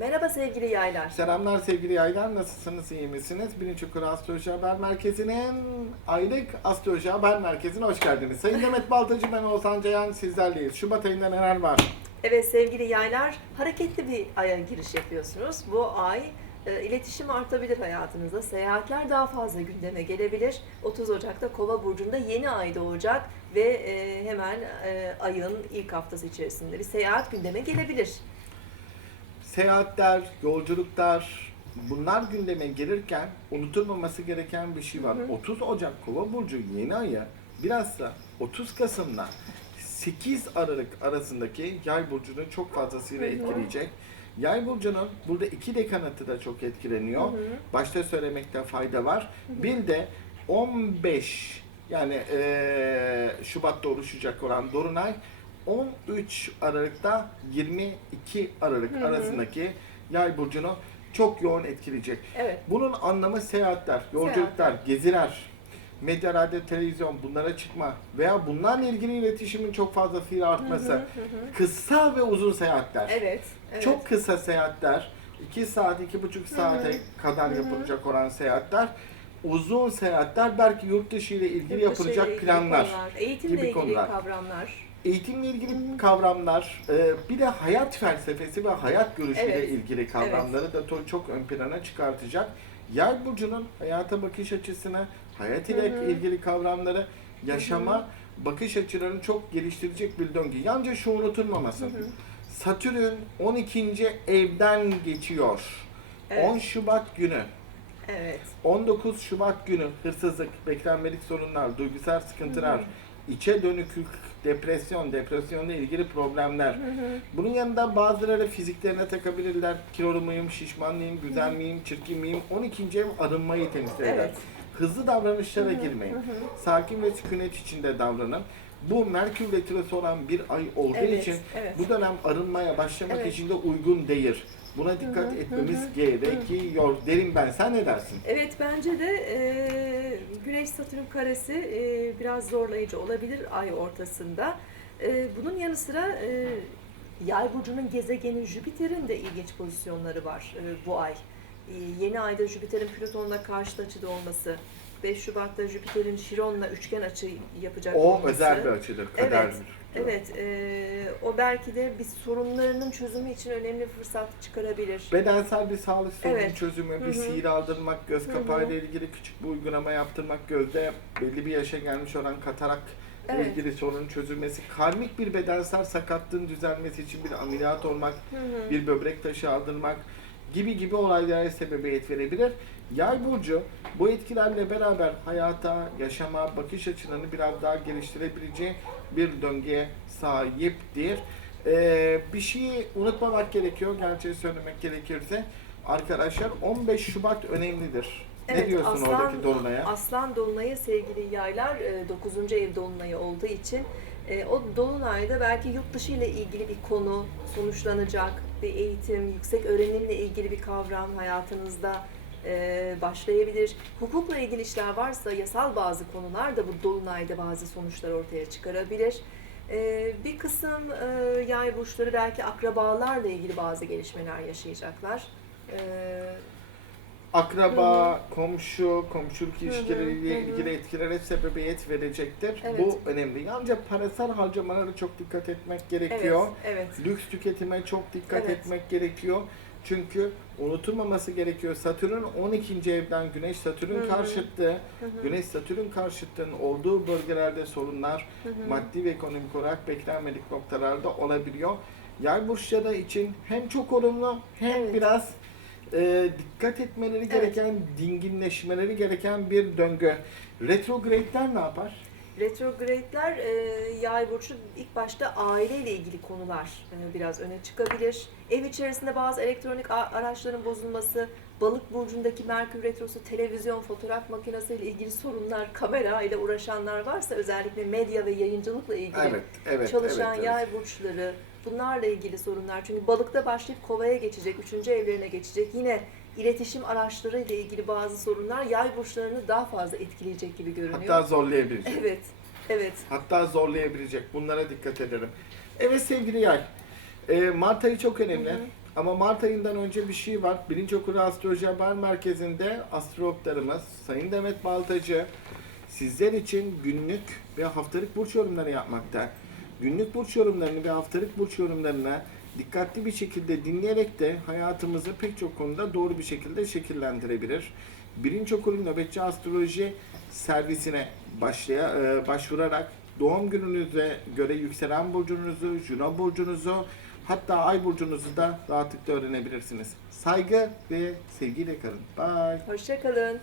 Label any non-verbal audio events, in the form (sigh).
Merhaba sevgili yaylar. Selamlar sevgili yaylar. Nasılsınız, iyi misiniz? Birinci Çukur Astroloji Haber Merkezi'nin aylık Astroloji Haber Merkezi'ne hoş geldiniz. Sayın (laughs) Demet Baltacı, ben Oğuzhan Ceyhan sizlerleyiz. Şubat ayında neler var? Evet sevgili yaylar, hareketli bir aya giriş yapıyorsunuz. Bu ay e, iletişim artabilir hayatınızda. Seyahatler daha fazla gündeme gelebilir. 30 Ocak'ta Kova burcunda yeni ay doğacak ve e, hemen e, ayın ilk haftası içerisinde bir seyahat gündeme gelebilir. Seyahatler, yolculuklar, bunlar gündeme gelirken unutulmaması gereken bir şey var. Hı hı. 30 Ocak Kova Burcu yeni ayı bilhassa 30 Kasım'la 8 Aralık arasındaki yay burcunu çok fazlasıyla Hı hı. etkileyecek. Yay burcunun burada iki dekanatı da çok etkileniyor. Hı hı. Başta söylemekte fayda var. Bir de 15 yani eee, Şubat'ta oluşacak olan Dolunay 13 Aralık'ta 22 Aralık Hı hı. arasındaki yay burcunu çok yoğun etkileyecek. Evet. Bunun anlamı seyahatler, yolculuklar, geziler, medya, radyo, televizyon bunlara çıkma veya bunlarla ilgili iletişimin çok fazlasıyla artması. Hı hı, hı hı. Kısa ve uzun seyahatler. Evet. evet. Çok kısa seyahatler, 2 saat, 2,5 saate kadar Hı hı. yapılacak olan seyahatler, uzun seyahatler belki yurt dışı ile ilgili Yurt dışı ile yapılacak ilgili planlar. konular, eğitimle gibi ilgili konular. kavramlar. Eğitimle ilgili kavramlar, e, bir de hayat felsefesi ve hayat görüşüyle Evet. ilgili kavramları da to- çok ön plana çıkartacak. Yay burcunun hayata bakış açısını, hayat ile Hı hı. ilgili kavramları, yaşama bakış açılarını çok geliştirecek bir döngü. Yalnızca şu unutulmaması. Hı hı. Satürn 12. evden geçiyor. Evet. 10 Şubat günü. Evet. 19 Şubat günü hırsızlık, beklenmedik sorunlar, duygusal sıkıntılar, Hı içe dönüklük, depresyon, depresyonla ilgili problemler. Hı hı. Bunun yanında bazıları fiziklerine takabilirler. Kilolu muyum, şişman mıyım, güzel miyim, çirkin miyim? 12. ev arınmayı temsil eder. Evet. Hızlı davranışlara Hı hı, girmeyin. hı hı. Sakin ve sükunet içinde davranın. Bu Merkür retrosu olan bir ay olduğu Evet, için evet. bu dönem arınmaya başlamak Evet. için de uygun değil. Buna dikkat etmemiz gerekiyor derim ben. Sen ne dersin? Evet bence de e, Güneş Satürn karesi e, biraz zorlayıcı olabilir ay ortasında. E, bunun yanı sıra e, Yay burcunun gezegeni Jüpiter'in de ilginç pozisyonları var e, bu ay. E, yeni ayda Jüpiter'in Plüton'la karşıt açıda olması, 5 Şubat'ta Jüpiter'in Şiron'la üçgen açı yapacak O olması. özel bir açıdır, kaderdir. Evet, e, o belki de bir sorunlarının çözümü için önemli fırsat çıkarabilir. Bedensel bir sağlık sorunu Evet. çözümü, Hı bir sihir aldırmak, göz kapağıyla ilgili küçük bir uygulama yaptırmak, gözde belli bir yaşa gelmiş olan katarak ile Evet. ilgili sorunun çözülmesi, karmik bir bedensel sakatlığın düzelmesi için bir ameliyat olmak, Hı hı. bir böbrek taşı aldırmak gibi gibi olaylara sebebiyet verebilir. Yay burcu bu etkilerle beraber hayata, yaşama, bakış açılarını biraz daha geliştirebileceği bir döngüye sahiptir. Ee, bir şeyi unutmamak gerekiyor, gerçeği söylemek gerekirse. Arkadaşlar 15 Şubat önemlidir. ne diyorsun oradaki dolunaya? Aslan dolunayı sevgili yaylar 9. ev dolunayı olduğu için e, o dolunayda belki yurt dışı ile ilgili bir konu sonuçlanacak, bir eğitim, yüksek öğrenimle ilgili bir kavram hayatınızda e, başlayabilir. Hukukla ilgili işler varsa yasal bazı konular da bu dolunayda bazı sonuçlar ortaya çıkarabilir. E, bir kısım e, yay burçları belki akrabalarla ilgili bazı gelişmeler yaşayacaklar. E, Akraba, komşu, komşuluk ilişkileriyle ilgili etkilere sebebiyet verecektir. Evet. Bu önemli. Yalnızca parasal harcamalara çok dikkat etmek gerekiyor. Evet, evet. Lüks tüketime çok dikkat Evet. etmek gerekiyor. Çünkü unutulmaması gerekiyor. Satürn 12. evden Güneş Satürn Hı hı. Hı. Güneş Satürn karşıtlığının olduğu bölgelerde sorunlar, Hı hı. maddi ve ekonomik olarak beklenmedik noktalarda olabiliyor. Yay burçları için hem çok olumlu hem Evet. biraz e, dikkat etmeleri Evet. gereken, dinginleşmeleri gereken bir döngü. Retrograde'ler ne yapar? Retrograde'ler e, yay burcu ilk başta aileyle ilgili konular e, biraz öne çıkabilir. Ev içerisinde bazı elektronik araçların bozulması, balık burcundaki Merkür Retrosu, televizyon, fotoğraf makinesi ile ilgili sorunlar, kamera ile uğraşanlar varsa özellikle medya ve yayıncılıkla ilgili Evet, evet. çalışan evet, evet. yay burçları, bunlarla ilgili sorunlar. Çünkü balıkta başlayıp kovaya geçecek, üçüncü evlerine geçecek. Yine iletişim araçları ile ilgili bazı sorunlar yay burçlarını daha fazla etkileyecek gibi görünüyor. Hatta zorlayabilecek. Evet, evet. Hatta zorlayabilecek. Bunlara dikkat edelim. Evet sevgili yay. e, Mart ayı çok önemli. Hı hı. Ama Mart ayından önce bir şey var. Birinci Okulu Astroloji Haber Merkezi'nde astrologlarımız Sayın Demet Baltacı sizler için günlük ve haftalık burç yorumları yapmakta. Günlük burç yorumlarını ve haftalık burç yorumlarını dikkatli bir şekilde dinleyerek de hayatımızı pek çok konuda doğru bir şekilde şekillendirebilir. Birinci Okul Nöbetçi Astroloji servisine başlaya, e, başvurarak doğum gününüze göre yükselen burcunuzu, Juno burcunuzu, hatta ay burcunuzu da rahatlıkla öğrenebilirsiniz. Saygı ve sevgiyle kalın. Bye. Hoşçakalın.